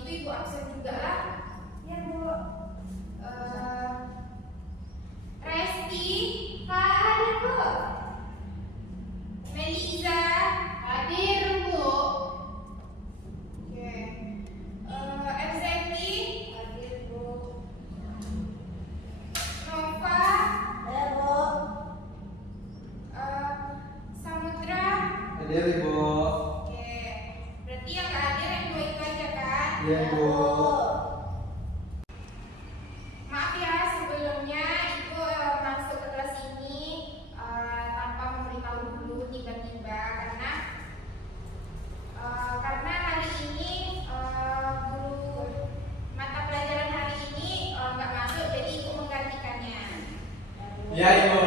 gitu Ibu absen juga lah. Ya Bu. Resti, Hadir Bu. Meliza, Hadir Bu. oke. Erzeti, Hadir Bu. Nova, Ya Bu. Samudra. Hadir Ibu. Oke, berarti yang nggak hadir yang dua itu aja kan? Iya Ibu. Maaf ya sebelumnya Ibu masuk ke kelas ini tanpa memberitahu dulu tiba-tiba karena hari ini guru mata pelajaran hari ini nggak masuk jadi Ibu menggantikannya. Iya Ibu.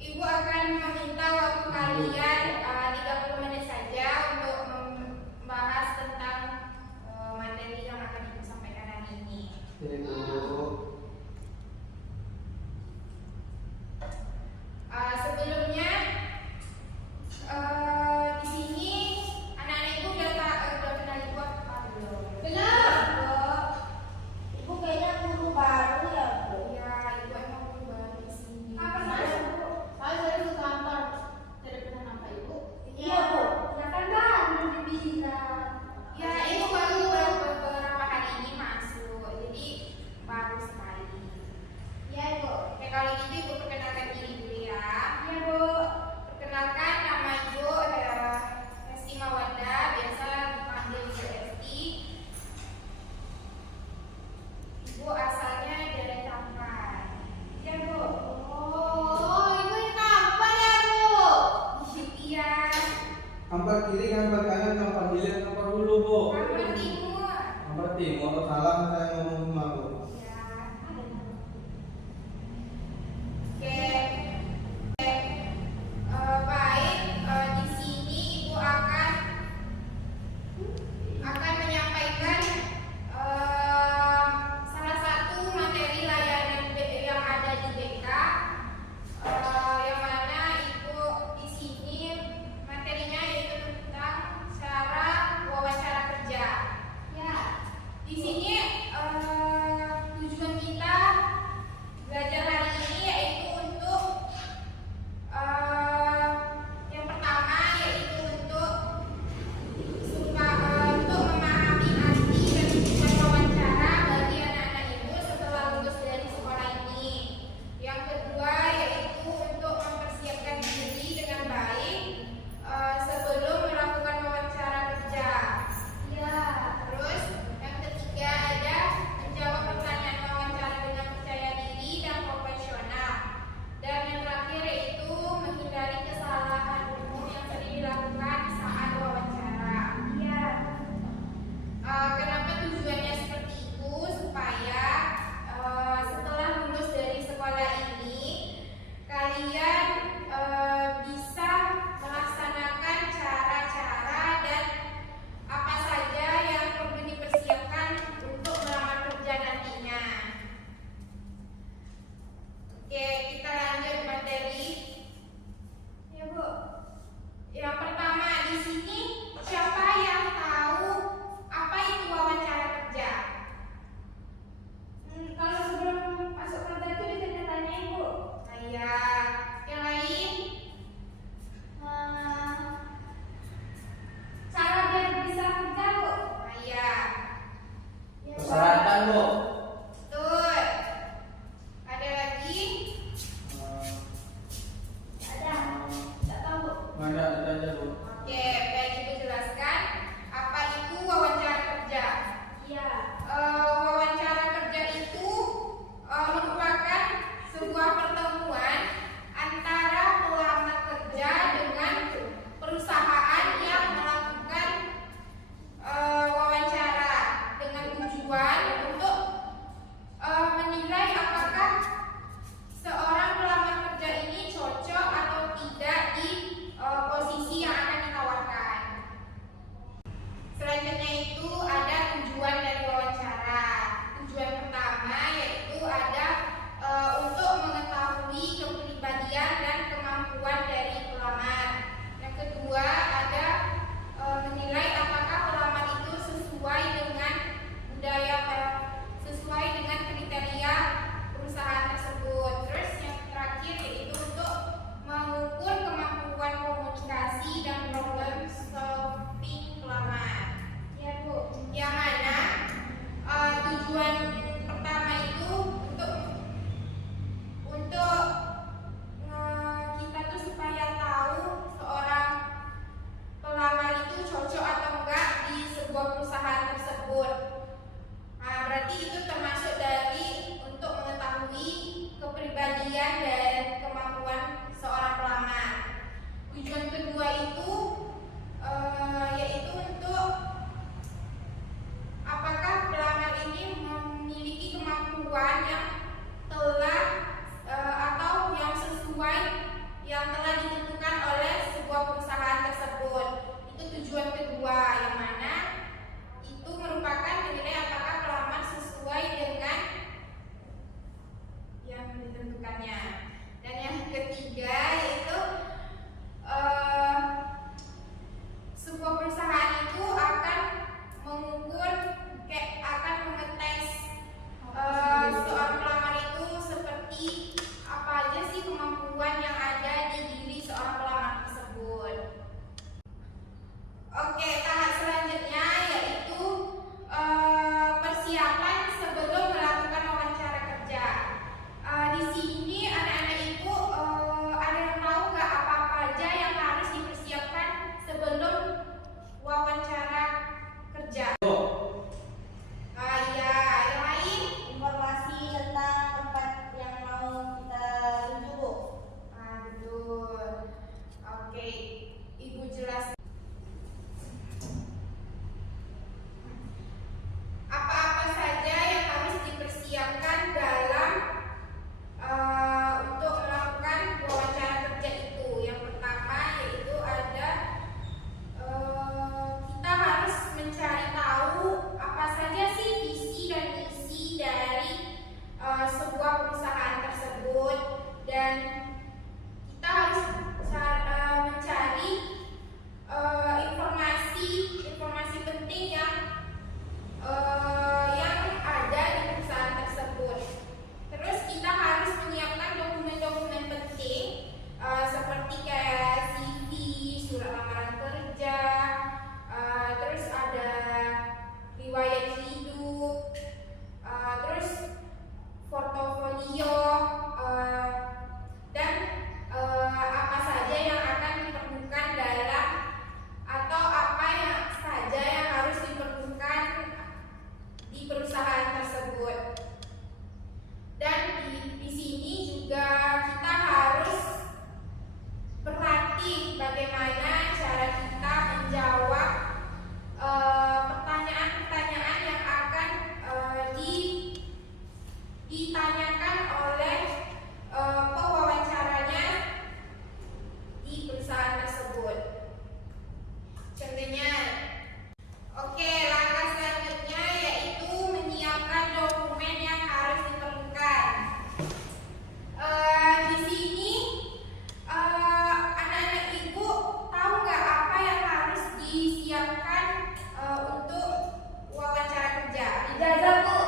Ibu akan meminta waktu kalian 30 menit saja untuk membahas tentang materi yang akan Ibu sampaikan hari ini. Iya Ibu. Sebelumnya di sini anak-anak Ibu udah kenal Ibu apa belum? Belum Bu. Ibu kayaknya guru baru ya Bu. Ya, Ibu emang guru baru di sini. Kapan masuk Bu? Saya dari ke kantor. Tidak pernah nampak Ibu? Iya Bu. Ya kan baru dibilang. Ya, Ibu baru beberapa hari ini masuk, jadi baru sekali. Iya Bu. Oke, kalau gitu Ibu perkenalkan diri dulu ya. Iya Bu. Perkenalkan nama Ibu Resti Mawanda, biasa dipanggil Ibu Resti. Ibu asalnya dari Campan. Iya Bu. Oh, Ibu ini Campan ya Bu? Iya, Kampar kiri, kampar kanan, kampar hilir, kampar hulu Bu. Campan Timur. Kampar timur. Salah saya ngomong sama Bu. Ya. Ada nama. Oke. Baik, di sini Ibu akan menyampaikan salah satu materi layanan yang ada di BK, yang mana Ibu di sini materinya yaitu tentang cara wawancara kerja. Ya. Di sini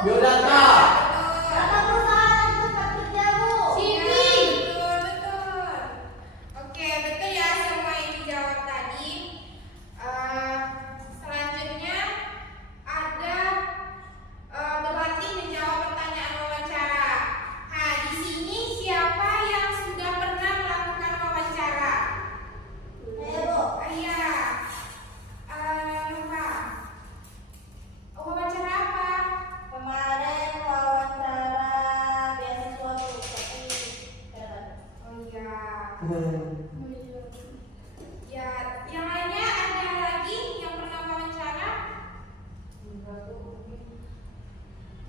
Biodata. Data perusahaan itu tempat kerja, Bu. Iya, betul, betul. Oke, betul ya semua yang dijawab tadi. Selanjutnya ada berlatih menjawab pertanyaan wawancara. Nah, di sini siapa yang sudah pernah melakukan wawancara? Saya, Bu. Iya. Pak. Wawancara apa? Kemarin wawancara beasiswa, Bu. Tapi Oh iya. Ya, yang lainnya ada lagi yang pernah wawancara?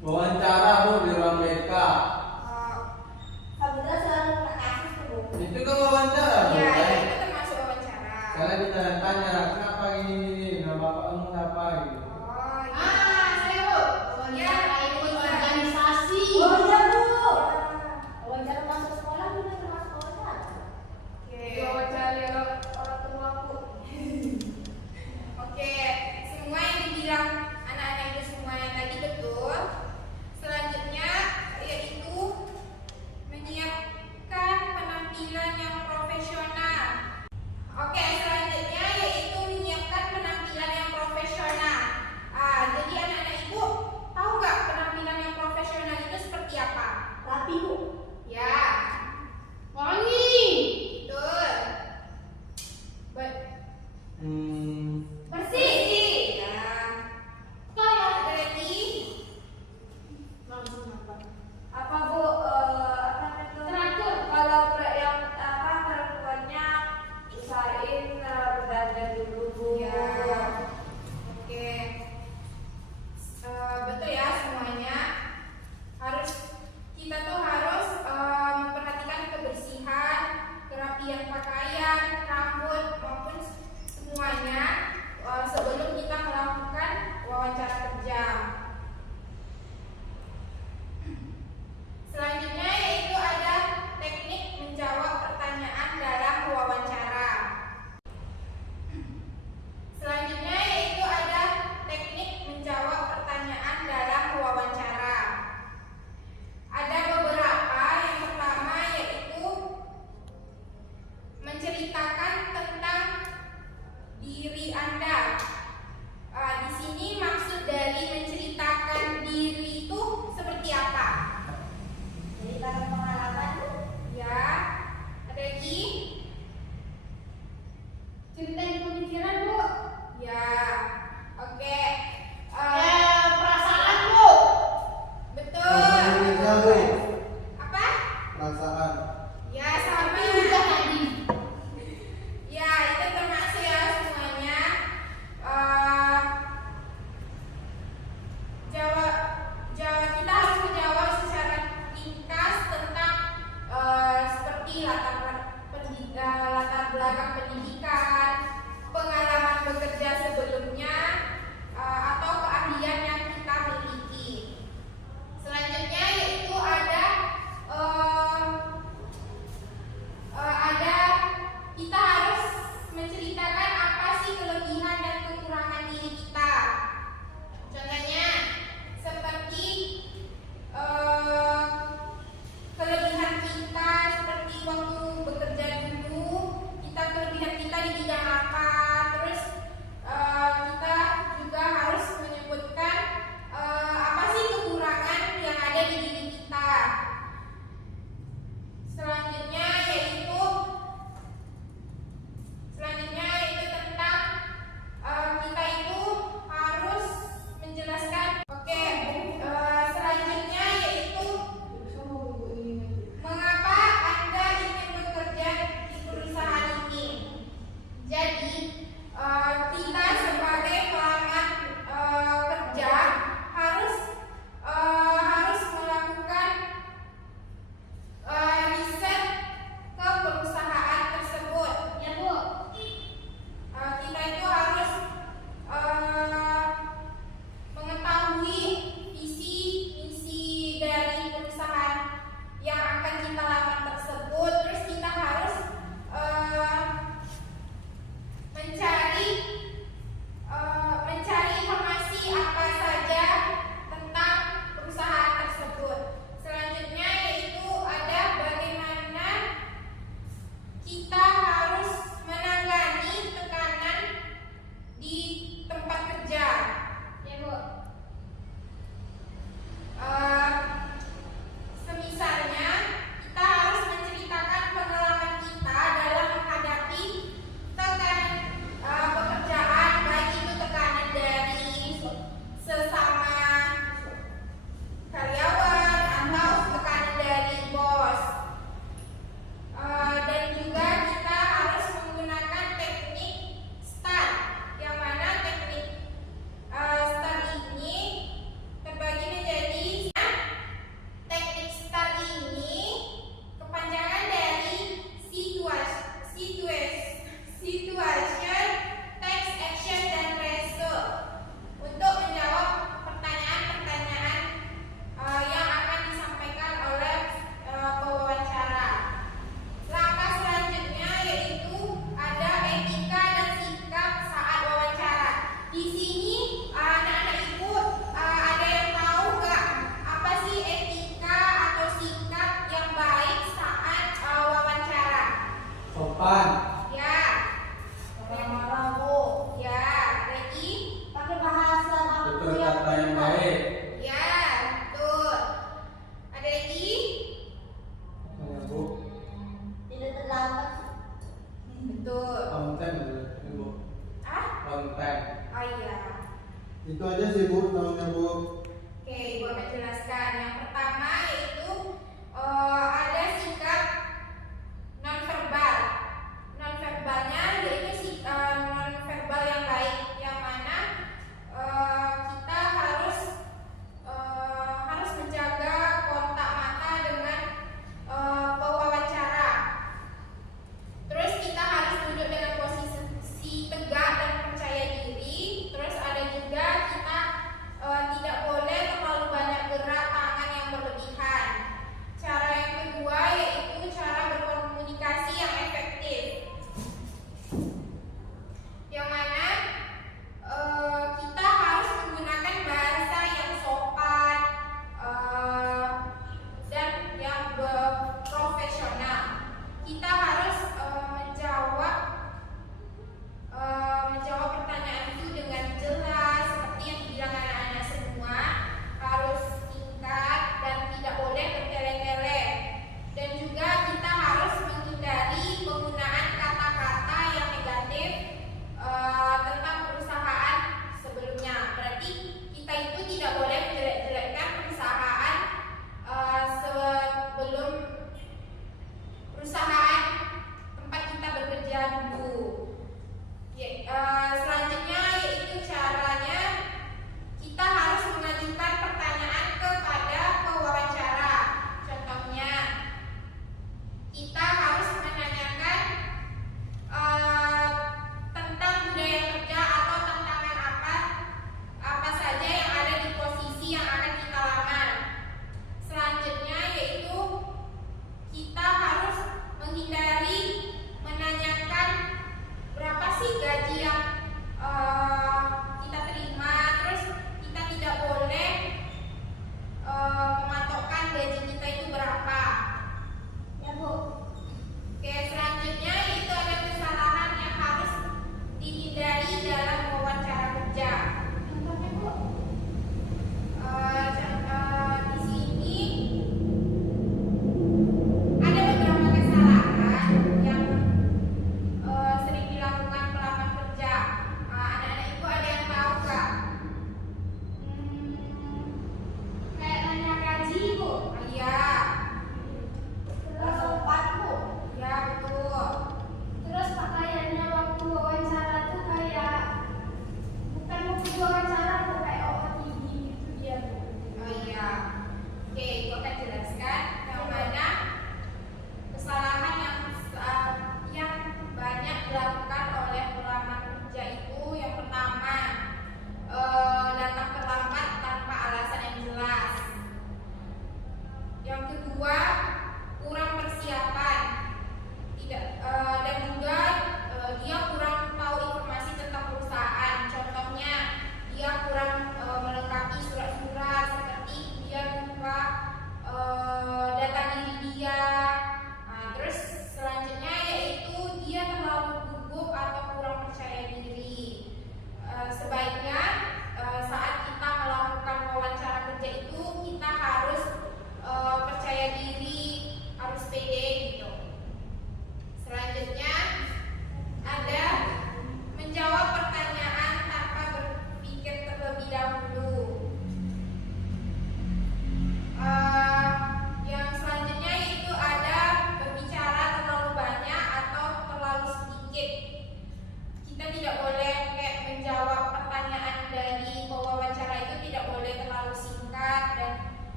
Wawancara Bu di ruang BK. Sabda selalu kena kasus tuh, Bu. Itu kan wawancara Bu. Iya, kan? itu termasuk wawancara. Karena ditanya kenapa ini nama bapak kamu kenapa gitu. Oh, iya. Saya Bu, Ya, ikut organisasi. Oh iya, Bu. Wawancara masuk sekolah juga termasuk wawancara. sih Bu tahunnya Bu? Oke, Ibu akan jelaskan. Yang pertama yaitu ada sikap nonverbal. Nonverbalnya yaitu nonverbal yang baik, yang mana kita harus menjaga kontak mata dengan pewawancara. Terus kita harus duduk dengan posisi tegak dan percaya diri. Terus ada juga kita tidak boleh terlalu banyak gerak tangan yang berlebihan. Cara yang kedua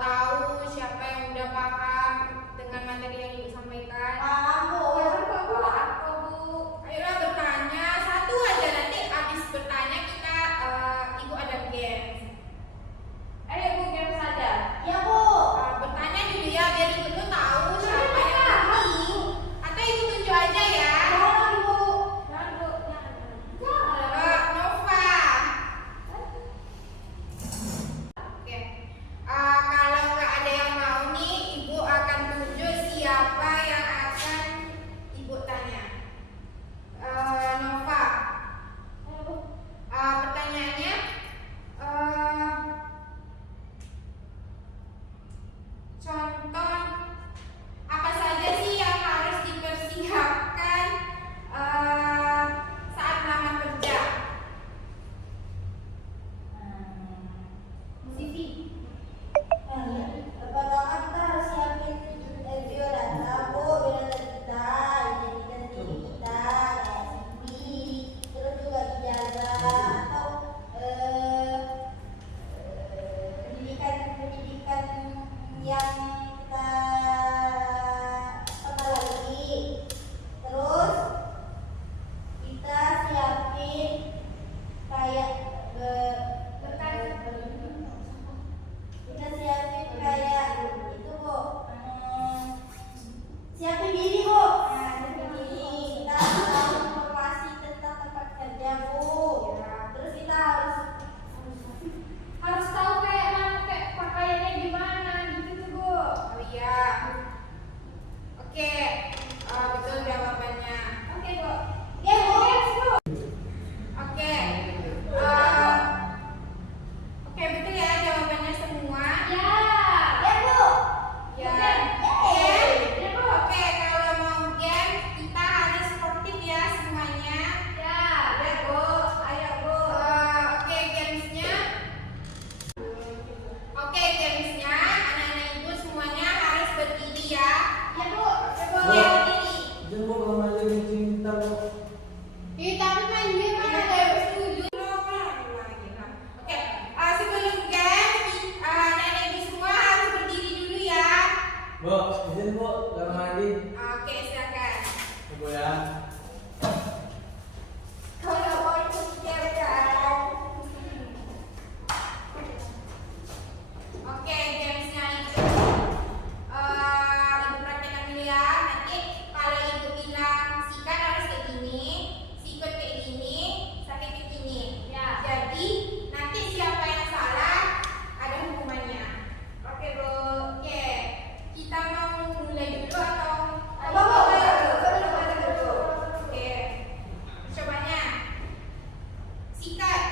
tahu siapa yang udah paham dengan materi yang Ibu sampaikan? Paham Bu. Paham kok Bu. Ayolah bertanya satu aja, nanti habis bertanya kita Ibu ada games. Ayo Bu, games saja. Ya Bu. Bertanya dulu ya biar Ibu tuh tahu siapa yang ngerti. Atau Ibu tunjuk aja ya. Jangan Bu. Nova. Oke. Kalau nggak ada yang mau nih, Ibu akan tunjuk siapa yang akan Ibu tanya. Nova. Pertanyaannya, contoh apa saja sih yang harus dipersiapkan saat melamar kerja? CV. Pertama kita harus siapin biodata Bu, biodata kita, identitas diri kita, kayak CV, terus juga ijazah atau pendidikan yang kita pelajari. Terus kita siapin kayak kita siapin kayak itu Bu, siapin diri Bu. Nah, siapin diri, kita harus tahu informasi tentang tempat kerja Bu. Terus kita harus tahu kayak mana, kayak pakaiannya gimana gitu tuh Bu. Oh iya. Oke. Betul jawabannya. Oke Bu. Ya Bu. Oke. Oke, betul ya jawabannya semua. Ya. Ya Bu. Ya. Ya Bu. Oke, kalau mau game kita harus sportif ya semuanya. Ya. Ya Bu. Ayo Bu. Oke, gamesnya. Oke, gamesnya anak-anak Ibu semuanya harus berdiri ya. Ya Bu. Ya Bu. Ya, berdiri. Jangan Bu, kalau aja meeting bentar Bu. Tapi main game mana ada yang setuju? Oke, sebelum game, anak-anak Ibu semua harus berdiri dulu ya. Bu, izin Bu, dalam lagi. Oke, silakan. Bu ya. Kalau mau ikut game kan. Oke, gamesnya itu Ibu praktekkan dulu ya. Nanti kalau Ibu bilang sikat harus kayak gini, sikut kayak gini, sakit kayak gini. Ya. Jadi nanti siapa yang salah ada hukumannya. Oke Bu. Oke, kita mau mulai dulu atau? Apa Bu? Oke, cobanya sikat,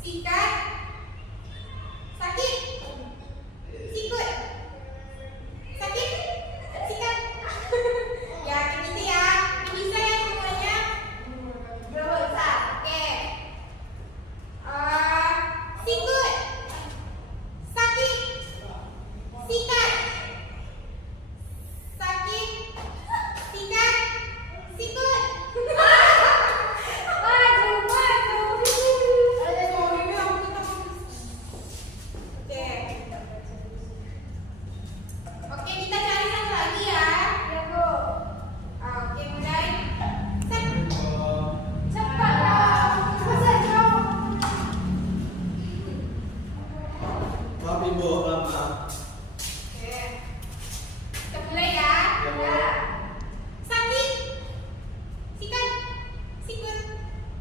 sikat, sakit, sikut, sakit, sikat. Ya kayak gitu ya, bisa ya semuanya. Bisa. Oke. Sikut, sakit, sikat, sakit, sikat, sikut. Oke, kita cari satu lagi ya. Ya Bu. Oke, mulai. Set. Cepat lah. Cepat dong. Maaf Ibu, lama. Oke. Kita mulai ya. Ya Bu. Sakit. Sikat. Sikut.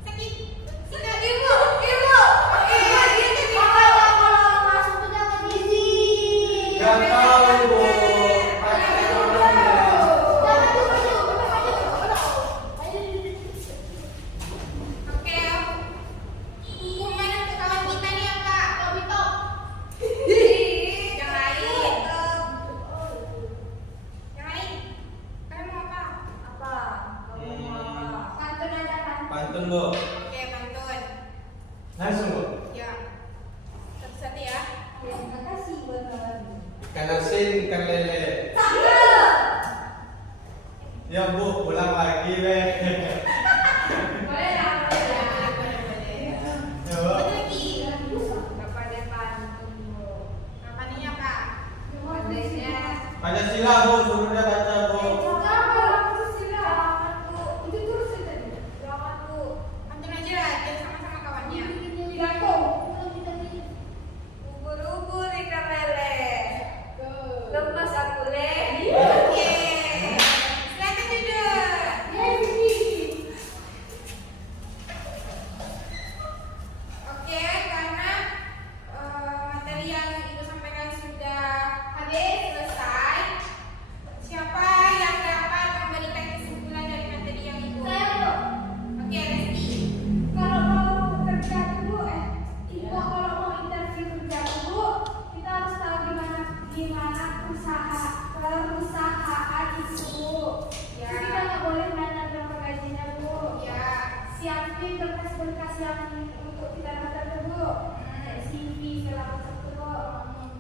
Sakit. Sikat. Ibu. Oke. Kalau masuk tuh jangan gizi. Gak tahu Ibu. Oke. Hukuman untuk kawan kita nih apa? Yang lain. Yang lain. Kalian mau apa? Pantun aja kan. Pantun Bu. Oke, pantun. Langsung Bu. Ya. Satu-satu ya. Terima kasih buat kawan. Ikan asin, ikan lele. Ya Bu, ulang lagi be. Boleh lah, boleh. Ya Bu. Satu lagi. Bapak dan Pak. Pancasila Bu, suruh dia baca Bu. Jangan Bu. Jangan Bu. Pantun aja, dia sama-sama kawannya. Ubur-ubur ikan lele. Lemas aku le. Oke. Silakan duduk. Oke, karena materi yang Ibu sampaikan sudah habis selesai. Siapa yang dapat memberikan kesimpulan dari materi yang Ibu? Oke, Resti. Kalau mau kerja dulu, kalau mau interview kerja dulu, kita harus tahu gimana perusahaan itu. Ya. Jadi kita nggak boleh nanya berapa gajinya Bu. Ya. Siapin berkas-berkas yang untuk kita daftar dulu. Kayak CV segala macam dulu.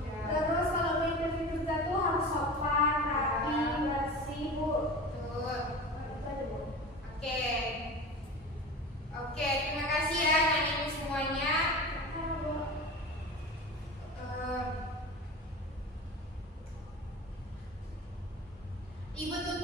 Ya. Terus kalau mau interview kerja tuh harus sopan, rapi, bersih Bu. Betul. Itu aja Bu. Oke. Oke, terima kasih ya anak ibu semuanya. Ibu tuh